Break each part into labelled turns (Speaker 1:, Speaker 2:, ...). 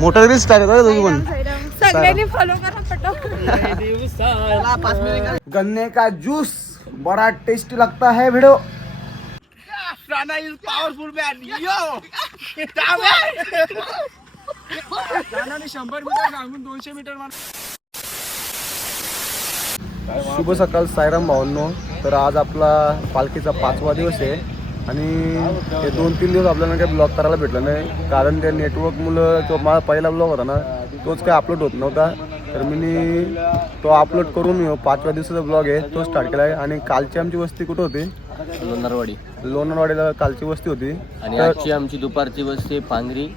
Speaker 1: Motor reel start करतो तुम्ही पण.
Speaker 2: सगळ्यांनी फॉलो करा पटो
Speaker 1: गन्ने का जूस बड़ा टेस्टी लगता है भिड़ो शुभ सकाळ सायराम भावांनो. तर आज आपला पालखीचा पाचवा दिवस आहे. आणि हे दोन तीन दिवस आपल्याला काही ब्लॉग करायला भेटलं नाही. कारण त्या नेटवर्कमुळं तो माझा पहिला ब्लॉग होता ना तोच काय अपलोड होत नव्हता. तर मी तो अपलोड करून ह्यो पाचव्या दिवसाचा ब्लॉग आहे तो स्टार्ट केला आहे. आणि कालची आमची वस्ती कुठं होती?
Speaker 3: लोणारवाडी.
Speaker 1: लोणारवाडीला कालची वस्ती होती.
Speaker 3: आणि
Speaker 1: तर
Speaker 3: आजची आमची दुपारची वस्ती आहे पांगरी.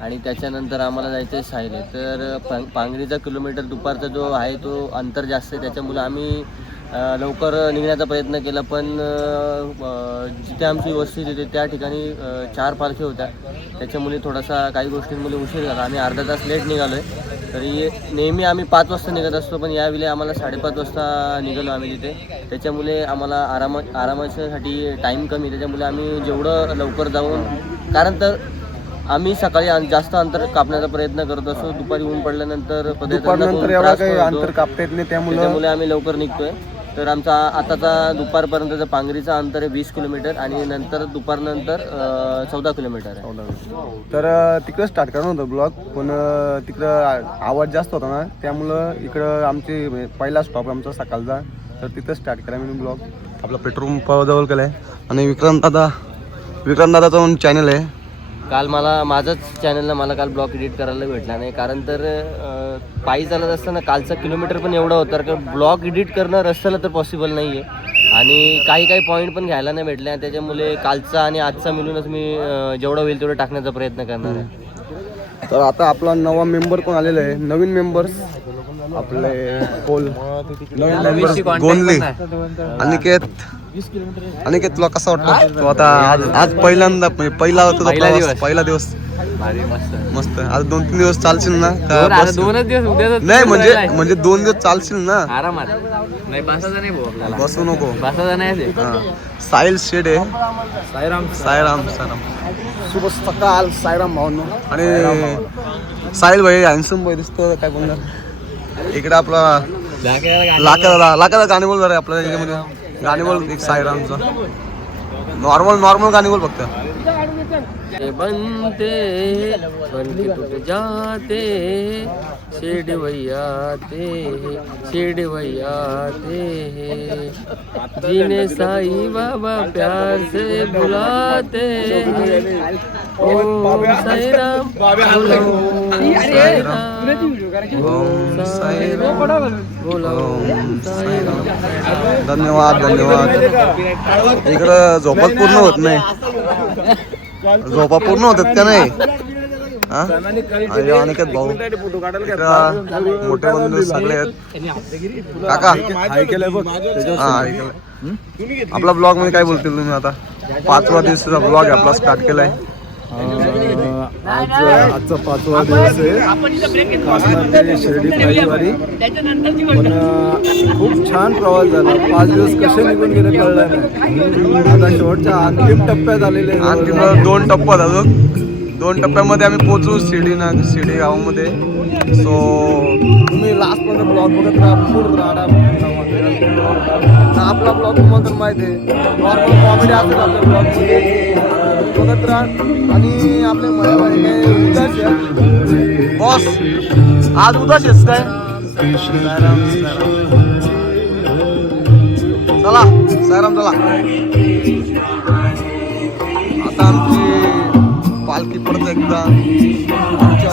Speaker 3: आणि त्याच्यानंतर आम्हाला जायचं आहे सायले तर पांग पांगरीचा किलोमीटर दुपारचा जो आहे तो अंतर जास्त आहे. त्याच्यामुळं आम्ही लवकर निघण्याचा प्रयत्न केला पण जिथे आमची वस्ती तिथे त्या ठिकाणी चार पालखी होत्या. त्याच्यामुळे थोडासा काही गोष्टींमुळे उशीर झाला. आम्ही अर्धा तास लेट निघालो आहे तरी नेहमी आम्ही पाच वाजता निघत असतो पण यावेळी आम्हाला साडेपाच वाजता निघालो आम्ही तिथे. त्याच्यामुळे आम्हाला आरामा आरामासाठी टाईम कमी. त्याच्यामुळे आम्ही जेवढं लवकर जाऊन कारण तर आम्ही सकाळी जास्त अंतर कापण्याचा प्रयत्न करत असतो. दुपारी ऊन पडल्यानंतर होतो.
Speaker 1: अंतर कापता येत नाही त्यामुळं
Speaker 3: आम्ही लवकर निघतोय. तर आमचा आताचा दुपारपर्यंतचा पांगरीचा अंतर आहे वीस किलोमीटर आणि नंतर दुपारनंतर चौदा किलोमीटर आहे.
Speaker 1: तर तिकडं स्टार्ट करणार होतं ब्लॉग पण तिकडं आवाज जास्त होता ना त्यामुळं इकडं आमची म्हणजे पहिला स्टॉप आमचा सकाळचा. तर तिथं स्टार्ट केला मी ब्लॉग आपला पेट्रोल पंपाजवळ केला आहे आणि विक्रम दादा विक्रम दादाचा चॅनल आहे.
Speaker 3: काल मला माझंच चॅनलला मला काल ब्लॉग एडिट करायला भेटला नाही. कारण तर पायी चालत असताना कालचा किलोमीटर पण एवढा होता कारण ब्लॉग एडिट करणं रस्त्याला तर पॉसिबल नाही आहे आणि काही काही पॉईंट पण घ्यायला नाही भेटले आणि त्याच्यामुळे कालचा आणि आजचा मिळूनच मी जेवढं होईल तेवढं टाकण्याचा प्रयत्न करणार आहे.
Speaker 1: तर आता आपला नवा मेंबर पण आलेला आहे? नवीन मेंबर्स आपले कोल गोंदले अनिकेत. अनिकेत तुला कसं वाटतं तू आता आज आज पहिल्यांदा म्हणजे पहिला प्रवास
Speaker 3: दिवस.
Speaker 1: पहिला दिवस.
Speaker 3: भारी मस्त.
Speaker 1: मस्त. आज दोन तीन दिवस चालशील ना? का बस?
Speaker 3: दोनच दिवस उद्या
Speaker 1: नाही म्हणजे म्हणजे दोन दिवस चालशील ना?
Speaker 3: आरामात. नाही बसायचा नाही भाऊ आपल्याला.
Speaker 1: बसू नको.
Speaker 3: बसायचा नाही
Speaker 1: हा. साहिल शेड आहे. सायराम सायराम शुभ सकाळ सायराम भावनो. आणि साहिल भाई हॅन्सम भाई दिसतो काय बोलणार? इकडे आपला लाका लाका गाणी बोल जरा आपल्या याच्यामध्ये. गाणी बोल एक सायरामचं नॉर्मल नॉर्मल गाणी बोल फक्त.
Speaker 3: बनते बनके टूट जाते शेड भैयाते शेड भैयाते जीने साई बाबा प्यार से बुलाते ओम साई राम साई राम
Speaker 1: ओम साईराम
Speaker 3: बोलो
Speaker 1: ओम साईराम धन्यवाद धन्यवाद। इकडं झोपत पूर्ण होत नाही. झोपा पूर्ण होतात का नाही? हा? अरे अनिकेत भाऊ. मोठे बंधू सगळे आहेत. काका. हा आपला ब्लॉगमध्ये काय बोलतील तुम्ही आता? पाचवा दिवसाचा ब्लॉग आहे आपला स्टार्ट केलाय.
Speaker 4: आज आजचा पाचवा दिवस आहे. शिर्डी पायीवारी पण खूप छान प्रवास झाला. पाच दिवस कसे निघून गेले कळलं नाही. आता शेवटच्या अंतिम टप्प्यात आलेले आहे.
Speaker 1: आणखी दोन टप्प्यात अजून दोन टप्प्यामध्ये आम्ही पोहोचू शिर्डी ना शिर्डी गावामध्ये. सो तुम्ही लास्ट पर्यंत ब्लॉग बघत राहा फुल आपला ब्लॉग तुम्हाला तर माहिती आहे. नॉर्मल कॉमेडी असेल आपल्या ब्लॉगमध्ये बघत राहा. आणि आपले मराठी उदास बॉस आज उदास आहेस काय? सायराम, चला सायराम चला. आता आमची पालखी पडत एकदा. आमच्या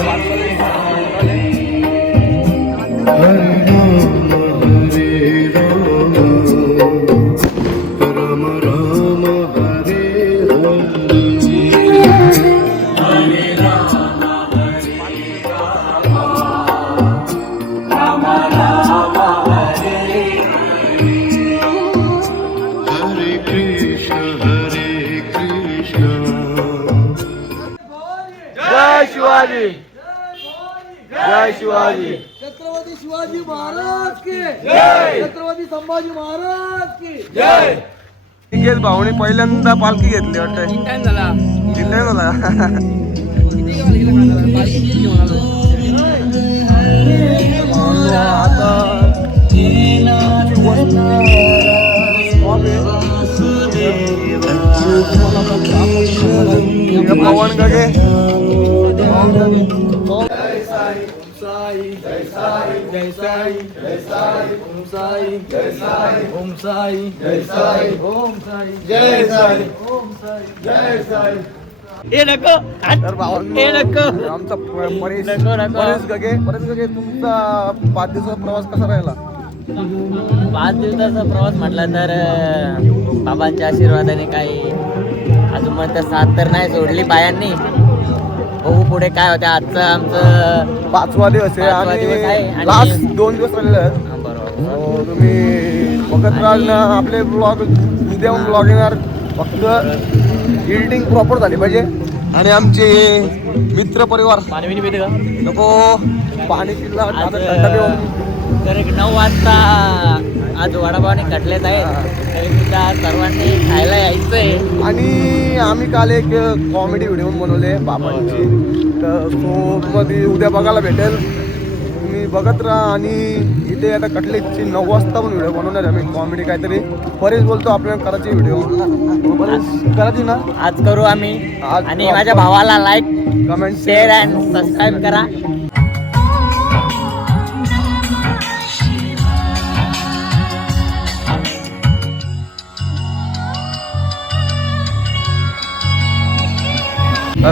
Speaker 1: निकेत भाऊने पहिल्यांदा पालखी घेतली वाटतं टाइम झाला.
Speaker 4: आता
Speaker 1: पवन गगे.
Speaker 5: ए नको
Speaker 1: तर भावांनो,
Speaker 5: ए नको।
Speaker 1: आमचा प- परेश
Speaker 5: नको, नको.
Speaker 1: परेश गगे परेश गगे तुमचा पाच दिवसाचा प्रवास कसा राहिला?
Speaker 5: पाच दिवसाचा प्रवास म्हटला तर बाबांच्या आशीर्वादाने काही अजून म्हणतात साथ तर नाही सोडली पायांनी बघू पुढे काय होते. आजचं आमचं
Speaker 1: पाचवा दिवस आहे
Speaker 5: पाचवा दिवस आहे
Speaker 1: आणि
Speaker 5: आणि-
Speaker 1: लास्ट दोन दिवस राहिलेले आहेत
Speaker 5: हा, बरोबर.
Speaker 1: हो, तुम्ही बघत राहाल ना आपले ब्लॉग उद्या ब्लॉग येणार. फक्त एडिटिंग प्रॉपर झाली पाहिजे. आणि आमचे मित्र परिवार
Speaker 5: पाणी पिते का?
Speaker 1: नको पाणी पिल्ला
Speaker 5: आज
Speaker 1: आता थंड पिऊन.
Speaker 5: अं, तर एक नऊ वाजता आज वडापावने कटलेत आहेत. सर्वांनी खायला यायचंय.
Speaker 1: आणि आम्ही काल एक कॉमेडी व्हिडिओ बनवले बाबांची. तर तो मध्ये उद्या बघायला भेटेल. तुम्ही बघत राहा आणि इथे आता कटलेटची नऊ वाजता पण व्हिडिओ बनवणार आम्ही. कॉमेडी काहीतरी. बरेच बोलतो आपल्याला करायची व्हिडिओ बरेच करायची ना?
Speaker 5: आज करू आम्ही. आणि माझ्या भावाला like
Speaker 1: comment
Speaker 5: share and subscribe करा.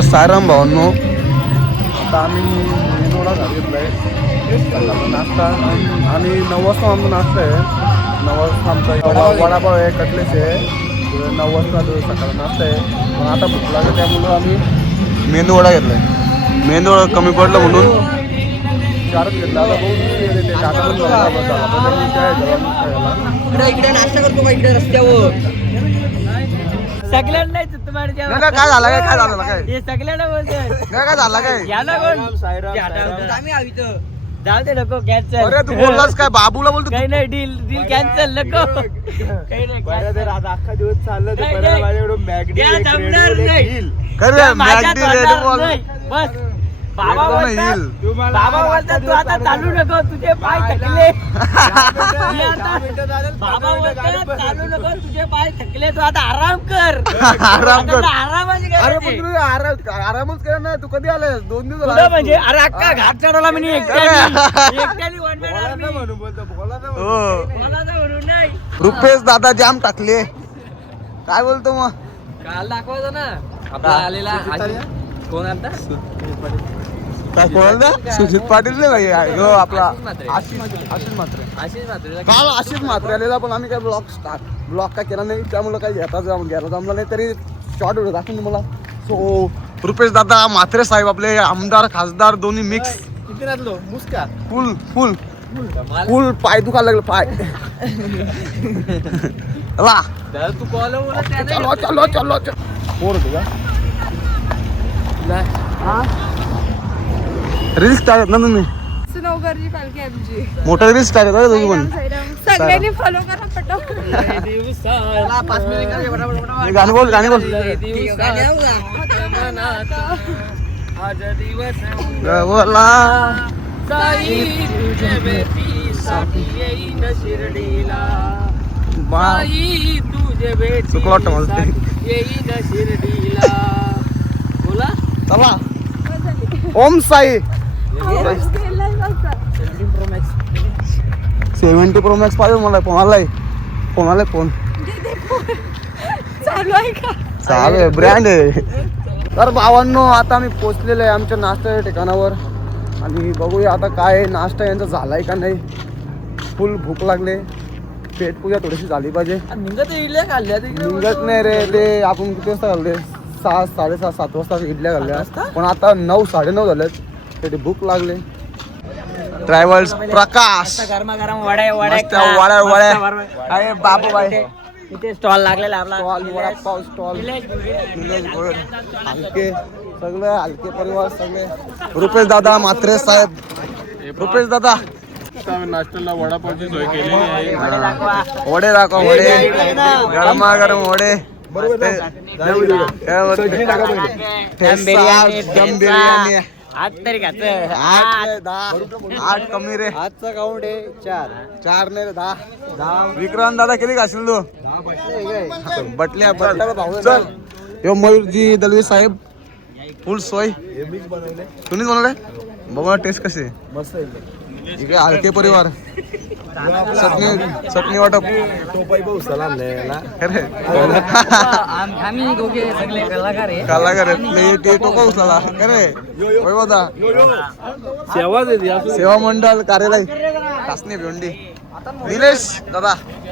Speaker 1: सायराम भावांनो आता आम्ही मेदोडा घेतला आहे सकाळचा नाश्ता आम्ही नऊ वाजता आमचा नाश्ता आहे. नऊ वाजता आमचा वडा वडापाव आहे कटलेस आहे. नऊ वाजता तो सकाळचा नाश्ता आहे. पण आता भूक लागली त्यामुळं आम्ही मेंदू वडा घेतला आहे मेंदू वडा कमी पडलं म्हणून. चारच घेतला आता बघू किती येते. ते टाटा पण झाला बस झाला. पण त्यांनी काय झालं, खायला.
Speaker 5: इकडे नाश्ता करतो का इकडे रस्त्यावर. सगळ्यांना तुम्हाला
Speaker 1: नाही, नाही, काय झालं काय काय झालं काय
Speaker 5: हे सगळ्यांना बोलते
Speaker 1: नाही, काय झालं काय
Speaker 5: याला कोण. आम्ही आहो इथं. जाऊ दे नको कॅन्सल
Speaker 1: अरे तू बोललास काय बाबूला बोलतो
Speaker 5: काही नाही डील डील कॅन्सल नको काही नाही
Speaker 4: बरं
Speaker 5: cancel.
Speaker 4: अख्खा दिवस चाललं तर
Speaker 5: नाही,
Speaker 4: बरं
Speaker 5: नाही.
Speaker 4: माझ्याकडून मॅगडी
Speaker 5: या
Speaker 4: एक,
Speaker 5: जमणार
Speaker 4: Red Bull एक
Speaker 5: नाही.
Speaker 4: घेईल.
Speaker 1: खरं
Speaker 5: त्या माझ्या
Speaker 1: मॅगडी रेड
Speaker 5: तोंडावर
Speaker 1: बॉल
Speaker 5: नाही. बस बाबा बोलतात
Speaker 1: येईल.
Speaker 5: बाबा बोलतात तू आता चालू नको तुझे पाय थकले. मी आता-
Speaker 4: झाले,
Speaker 5: बाबा बोलतात. चालू नको तुझे पाय थकले तू आता आराम कर.
Speaker 1: आराम कर.
Speaker 5: आरामाची
Speaker 1: अरे. पण तू आरामच केला ना तू कधी आलाय दोन दिवस
Speaker 5: कुठं म्हणजे? अरे अक्का घाट चढवला मी एकट्याने. one man army.
Speaker 1: हो
Speaker 5: मला तर म्हणून. नाही.
Speaker 1: रुपेश दादा जाम टाकले. काय बोलतो मग?
Speaker 5: काल दाखवायचं ना आपला आलेला कोण आता
Speaker 1: काय कोणाला सुजित पाटील नाही भाई आहे. आपला
Speaker 5: आशिष
Speaker 1: मात्र
Speaker 5: आशिष मात्र
Speaker 1: काल आशिष मात्र आलेला पण आम्ही काय ब्लॉग स्टार्ट ब्लॉग काय केला नाही त्यामुळे काही घेता घ्यायला जमला नाही तरी शॉर्ट व्हिडिओ दाखवून तुम्हाला सो रुपेश दादा म्हात्रे साहेब आपले आमदार खासदार दोन्ही मिक्स
Speaker 4: किती मुस्का
Speaker 1: फुल फुल फुल पाय दुखायला लागलं पाय ला
Speaker 5: तू कॉल
Speaker 1: चलो चलो चलो होतं का रील्स टाकत ना तुम्ही?
Speaker 2: सुनवगरची पालखी आमची.
Speaker 1: मोठा रील्स टाकत का तुम्ही पण.
Speaker 2: सगळ्यांनी फॉलो करा पटकन.
Speaker 1: गाणी बोल गाणी बोल. चुकलं वाटतं मला. ते. चला. Om Sai. Seventy pro max पाहिजे मला. कोणाला कोणाला फोन
Speaker 2: चालू आहे
Speaker 1: ब्रँड आहे. तर भावांनो आता आम्ही पोचलेलो आहे आमच्या नाश्त्याच्या ठिकाणावर. आणि बघूया आता काय आहे, नाश्ता यांचा झालाय का नाही? फुल भूक लागले. पेट पूजा थोडीशी झाली पाहिजे.
Speaker 5: निघत
Speaker 1: नाही रे ते. आपण किती वाजता घालले सहा साडेसहा सात वाजता इडल्या घालल्या पण आता नऊ साडेनऊ झालेत. त्याची भूक लागले. ट्रॅव्हल्स प्रकाश.
Speaker 5: गरमा गरम वड्या वड्या
Speaker 1: अरे बाबू बाई
Speaker 5: इथे स्टॉल लागलेला आपला.
Speaker 1: स्टॉल वडापाव स्टॉल निलेश गोयल हलके सगळे हलके परिवार सगळे. रुपेश दादा म्हात्रे साहेब. रुपेश दादा.
Speaker 4: नाश्त्याला वडापावची सोय आहे.
Speaker 1: वडे दाखवा वडे गरमा गरम वडे?
Speaker 5: दम बिर्याणी,
Speaker 1: दम बिर्याणी.
Speaker 3: आठ तरी
Speaker 1: आठ नाही, दहा. आठ कमी रे.
Speaker 3: आजचा काउंट आहे चार.
Speaker 1: चार नाही रे दहा. दहा. विक्रांत दादा किती घासील तू? बटल्या बट- चल. यो मयूरजी दलवी साहेब. फुल सोय. तुम्हीच बनवले बघा टेस्ट कशी आहे.
Speaker 4: मस्त आहे.
Speaker 1: इकडे हलके परिवार. चटणी चटणी वाटप.
Speaker 4: टोपाई
Speaker 3: आम्ही दोघे सगळे कलाकार आहे.
Speaker 1: कलाकार. ते- उचला
Speaker 4: ती, असं
Speaker 1: सेवा मंडळ कार्यालय. कासने भेंडी निलेश दादा.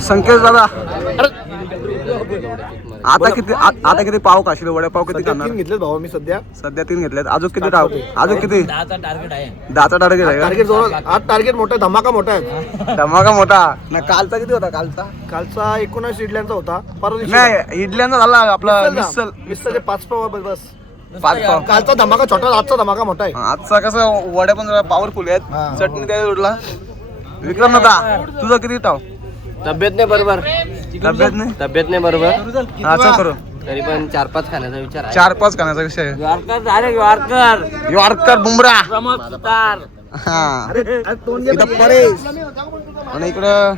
Speaker 1: संकेश दादा. आता किती आ- आता किती पाव खाशील वड्यापाव किती
Speaker 4: सध्या तीन घेतलेत भाऊ मी सध्या.
Speaker 1: सध्या तीन घेतलेत. अजून किती टाव अजून किती?
Speaker 3: दहाचा टार्गेट आहे.
Speaker 1: दहाचा टार्गेट आहे
Speaker 4: टार्गेट जवळ आज टार्गेट मोठा आहे, धमाका मोठा आहे.
Speaker 1: का धमाका मोठा. ना कालचा किती होता? कालचा?
Speaker 4: कालचा एकोणीस इडल्यांचा होता. परवा दिवशी
Speaker 1: नाही इडल्यांचा झाला आपला मिसल
Speaker 4: मिसळचे पाच पाव बस बस.
Speaker 1: पाच पाव.
Speaker 4: कालचा धमाका छोटा आजचा धमाका मोठा आहे.
Speaker 1: आजचा कसं वड्या पण पॉवरफुल आहेत.
Speaker 4: हा.
Speaker 1: चटणी काय जोडला विक्रम नव्हता तुझं किती टाव
Speaker 3: तब्येत नाही बरोबर.
Speaker 1: तब्येत नाही?
Speaker 3: तब्येत नाही बरोबर.
Speaker 1: चल करू.
Speaker 3: तरी पण चार पाच खाण्याचा विचार आहे.
Speaker 1: चार पाच खाण्याचा विषय आहे.
Speaker 3: द्वारकर.
Speaker 1: यॉर्कर बुमरा.
Speaker 3: प्रमोद सुतार.
Speaker 1: हा. इथं परेश. आणि इकडं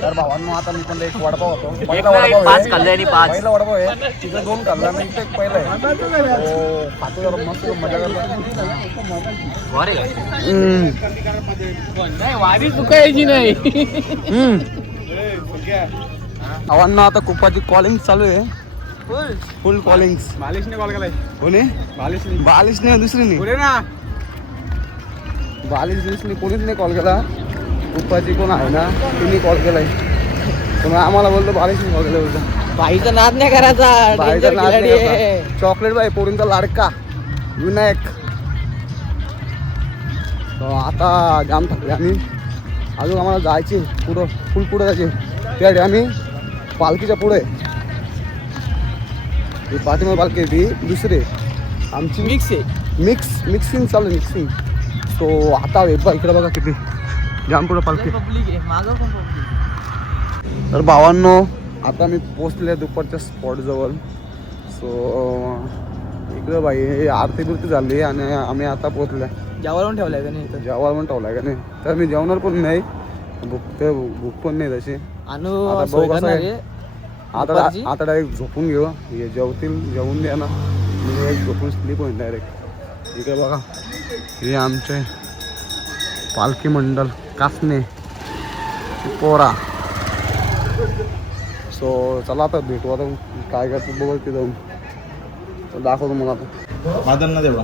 Speaker 1: तर भावांनो आता मी पण एक वडापाव होतो. पहिला वडापाव
Speaker 3: पाच. खाल्ले आणि पाच.
Speaker 1: पहिला वडापाव आहे. तिकडे दोन खाल्ला आणि इथे एक पहिला आहे. हो, खातो जरा मस्त मजा
Speaker 3: वारी चुकायची नाही
Speaker 1: भावांना आता कुपाची कॉलिंग चालू आहे. फुल. कॉलिंग
Speaker 4: मालिशने कॉल केलाय.
Speaker 1: कोणी?
Speaker 4: मालिशने.
Speaker 1: बालिश नाही दुसरी नाही
Speaker 4: पुढे ना.
Speaker 1: बालिश दुसरी कोणीच नाही कॉल केला. कुपाची कोण आहे ना तिने कॉल केलाय. पण आम्हाला बोलतो बालिशने कॉल केला बोलतो
Speaker 3: बाईचा नाद नाही करायचा
Speaker 1: बाईचा नाद नाही करायचा. चॉकलेट बाई पोरींचा लाडका. विनायक. तो आता जाम थकले आम्ही. अजून आम्हाला जायचे पुढं फुल पुढं जायचे. त्यासाठी आम्ही पालखीच्या पुढे. ही पाठीमागे पालखी आहे ती दुसरी. आमची
Speaker 3: मिक्स आहे.
Speaker 1: मिक्स मिक्सिंग चालू मिक्सिंग सो आता हे बघा इकडे बघा किती. जाम पुढं पालखी.
Speaker 3: पब्लिक आहे. माझं पण पब्लिक
Speaker 1: तर भावांनो आता मी पोचले दुपारच्या स्पॉट जवळ. सो इकडं बाई हे आरती बिरती झाली आणि आम्ही आता पोचल्या
Speaker 3: जेवायला ठेवलंय इथं?
Speaker 1: जेवायला पण ठेवलाय का नाही? तर मी जेवणार पण नाही. भूक ते भूक पण नाही तशी.
Speaker 3: अनु
Speaker 1: आता. आता डायरेक्ट झोपून घेऊ. हे जेवतील जेवून द्या ना. झोपून स्लीप होईल डायरेक्ट इकडे बघा. हे आमचे पालखी मंडळ. कासने पोरा सो चला आता भेटू. आता काय करतो बघू ते जाऊन दाखवतो मला आता.
Speaker 4: बादल ना तेवढा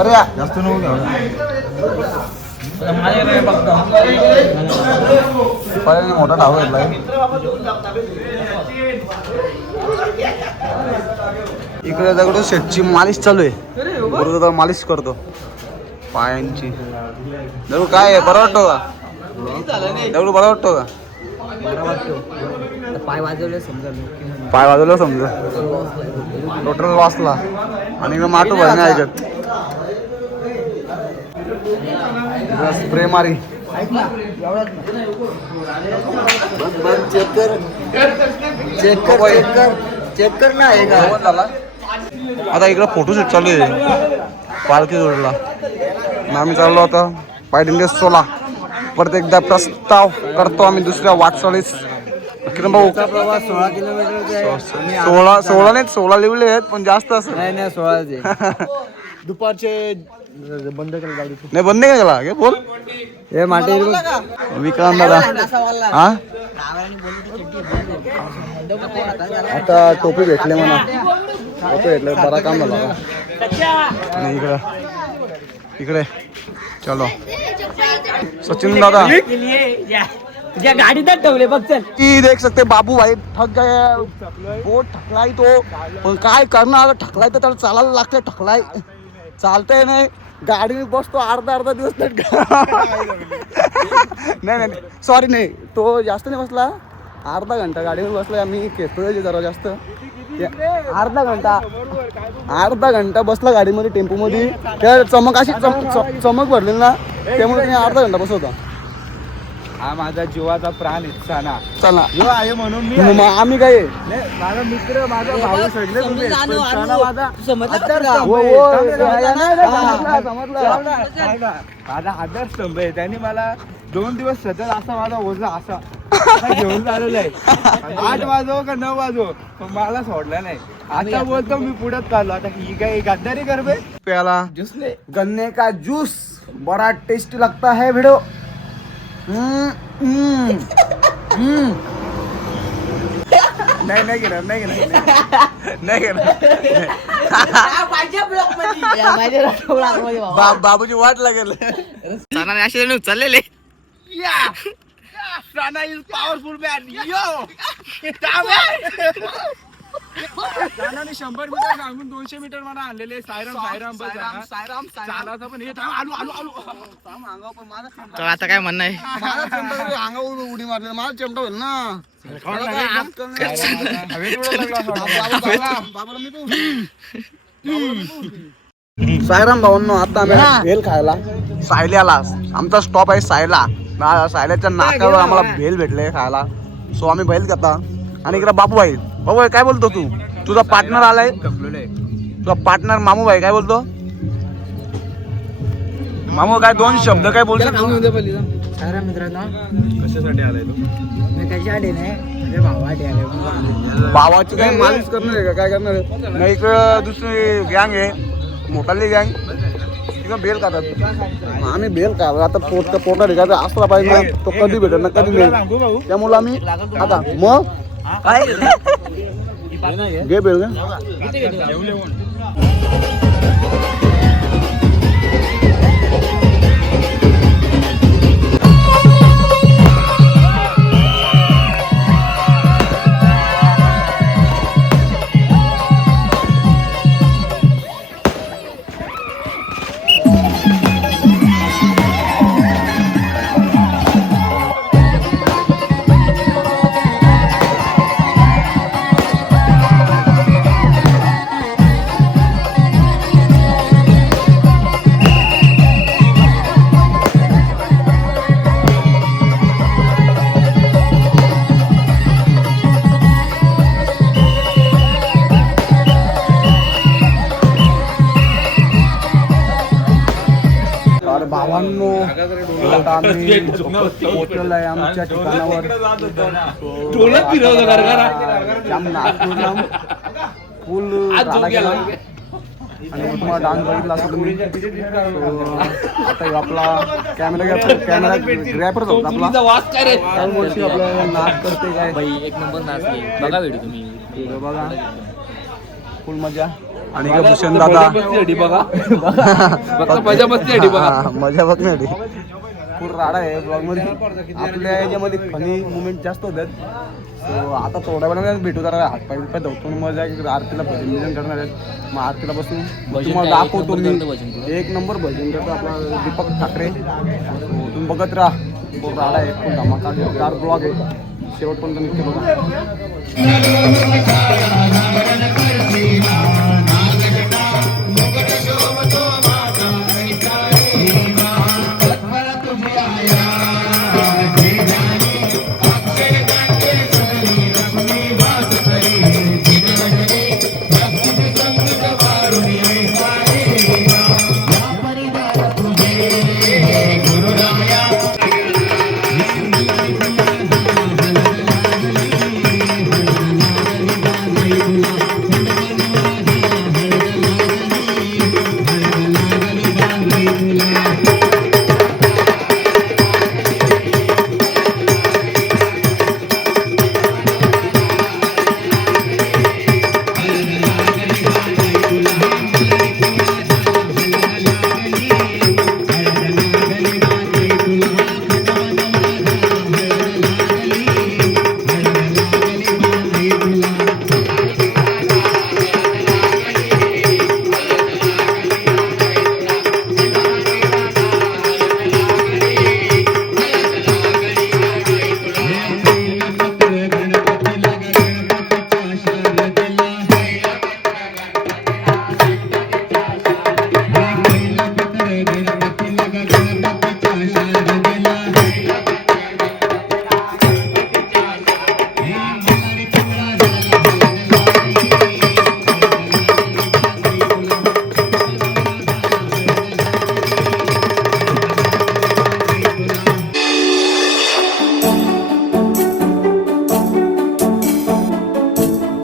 Speaker 1: अरे या.
Speaker 4: जास्त नको
Speaker 1: मोठा डाव घेतलाय. इकडे दगडू शेटची मालिश चालू आहे. बरोबर मालिश करतो. पायांची. दगडू काय आहे? बरं वाटतो का? दगडू बरं वाटतो का?
Speaker 3: पाय वाजवले समजा
Speaker 1: पाय वाजवलं समजा. टोटल वाचला आणि इकडे माटू भर नाही ऐकत. स्प्रे मारी.
Speaker 3: चेक कर. चेक कर चेक कर. चेक कर ना का
Speaker 1: झाला. आता इकडं फोटोशूट चालू आहे. पालखी जोडला. आम्ही चाललो आता पायडिंगे सोला. परत एकदा प्रस्ताव करतो आम्ही दुसऱ्या वाटचाळीस. किरण भाऊ?
Speaker 3: प्रवास सोळा किलोमीटर
Speaker 1: सोळा सोळा नाही सोळा लिवले आहेत पण जास्त असं.
Speaker 3: नाही नाही सोळाचे
Speaker 4: दुपारचे बंद केलं गाडी
Speaker 1: नाही बंद नाही केला? काय बोल.
Speaker 3: हे माटे
Speaker 1: विक्रांत दादा. हा? आता टोपी भेटले मला टोपी भेटले बरा काम झाला. इकडं. इकडे. चलो. सचिन दादा.
Speaker 3: तुझ्या गाडीतच ठेवले बघ चल.
Speaker 1: की देख सकते बाबू भाई ठक गए वो ठकलाई तो. पण काय करणार? ठकलाय तर त्याला चालायला लागते ठकलाय. चालतंय नाही. गाडी बसतो अर्धा अर्धा दिवस नाही नाही नाही. सॉरी नाही. तो जास्त नाही बसला. अर्धा घंटा गाडीवर बसलोय आम्ही. खेळतोय जरा जास्त. अर्धा घंटा अर्धा घंटा बसला गाडीमध्ये टेम्पोमध्ये. त्या चमक अशी चम- च- चमक भरलेली ना त्यामुळे त्याने अर्धा घंटा बसवता
Speaker 4: हा माझा जीवाचा प्राण इच्छा ना
Speaker 1: चला
Speaker 4: जो आहे म्हणून मी
Speaker 1: मग आम्ही काय? आहे?
Speaker 4: नाही, माझा मित्र माझा भाऊ सगळे तुम्ही सणा माझा.
Speaker 1: समजलं.
Speaker 4: माझा आदर्श स्तंभ आहे. त्यांनी मला दोन दिवस सतत असा माझा ओझा असा घेऊन चाललेला आहे. आठ वाजो का नऊ वाजो? पण मला सोडला नाही. आता बोलतो मी पुढे चाललो. आता ही काय गद्दारी कर बे
Speaker 1: प्याला
Speaker 4: जुसले.
Speaker 1: गन्ने का जूस बड़ा टेस्टी लगता है भिड़ो. हम्म, हम्म, हम्म.
Speaker 4: नाही नाही घेणार नाही घेणार नाही घेणार.
Speaker 1: बाबूची वाट लागेल.
Speaker 3: चाललेले
Speaker 4: पॉवरफुल मॅन यो त्याने शंभर मीटर सांगून दोनशे मीटर मला आणलेले सायराम सायराम बस झाला. चालायचं पण हे थांब, आलू आलू आलू.
Speaker 3: तर आता काय म्हणणं आहे?
Speaker 1: माझा चमटा अंगावर उडी मारली माझा चमटा होईल ना. बाबाला मी पण. सायराम भावांनो आता आम्ही भेल खायला. सायल्याला आमचा स्टॉप आहे सायला. ना- सायल्याच्या नाकावर आम्हाला भेल भेटले खायला. सो आम्ही बैल घेता आणि इकडे बाबू भाई बाबू भाई काय बोलतो तू? तुझा पार्टनर आलाय. तुझा पार्टनर मामू भाई काय बोलतो? मामू काय दोन शब्द काय बोलतो?
Speaker 4: कशासाठी आलाय तू?
Speaker 1: भावाची काय मालिश करणार आहे का? काय करणार आहे? नाही इकडं दुसरी गँग आहे. मोठाली गँग बेल खातात आम्ही बेल का आता पोट पोटा ठिकाणी असला पाहिजे ना तो कधी भेटेल ना कधी नाही. त्यामुळे आम्ही आता मग? काय? घे बेल का आम्ही पोहोचलेलो आहे आमच्या ठिकाणावर जाम फुल राडा केला आणि तुम्हाला डान्स बघितला असं तुम्ही. आता आपला कॅमेरा कॅमेरा ग्रॅपर होता आपला. काय गोष्टी आपला नाच करते काय?
Speaker 3: एक नंबर नाचले बघा व्हिडिओ तुम्ही.
Speaker 1: बघा. फुल मजा. आणि भूषण दादा. मजा मस्ती मजा बघण्यासाठी फुल राडा आहे ब्लॉगमध्ये आपल्या याच्यामध्ये फनी मुवमेंट जास्त होतात So, आता थोड्या वेळाने भेटू जरा. हातपाय बितपाय धुतो मजा आहे. आरतीला भजन बिजन करणार आहेत. मग आरतीला बसून तुम्हाला
Speaker 3: एक
Speaker 1: दाखवतो मी.
Speaker 3: भजन.
Speaker 1: एक नंबर भजन करतो आपला दीपक ठाकरे. तुम्ही बघत राहा. फुल राडा आहे. फुल धमाका ब्लॉग आहे. शेवटपर्यंत नक्की बघा.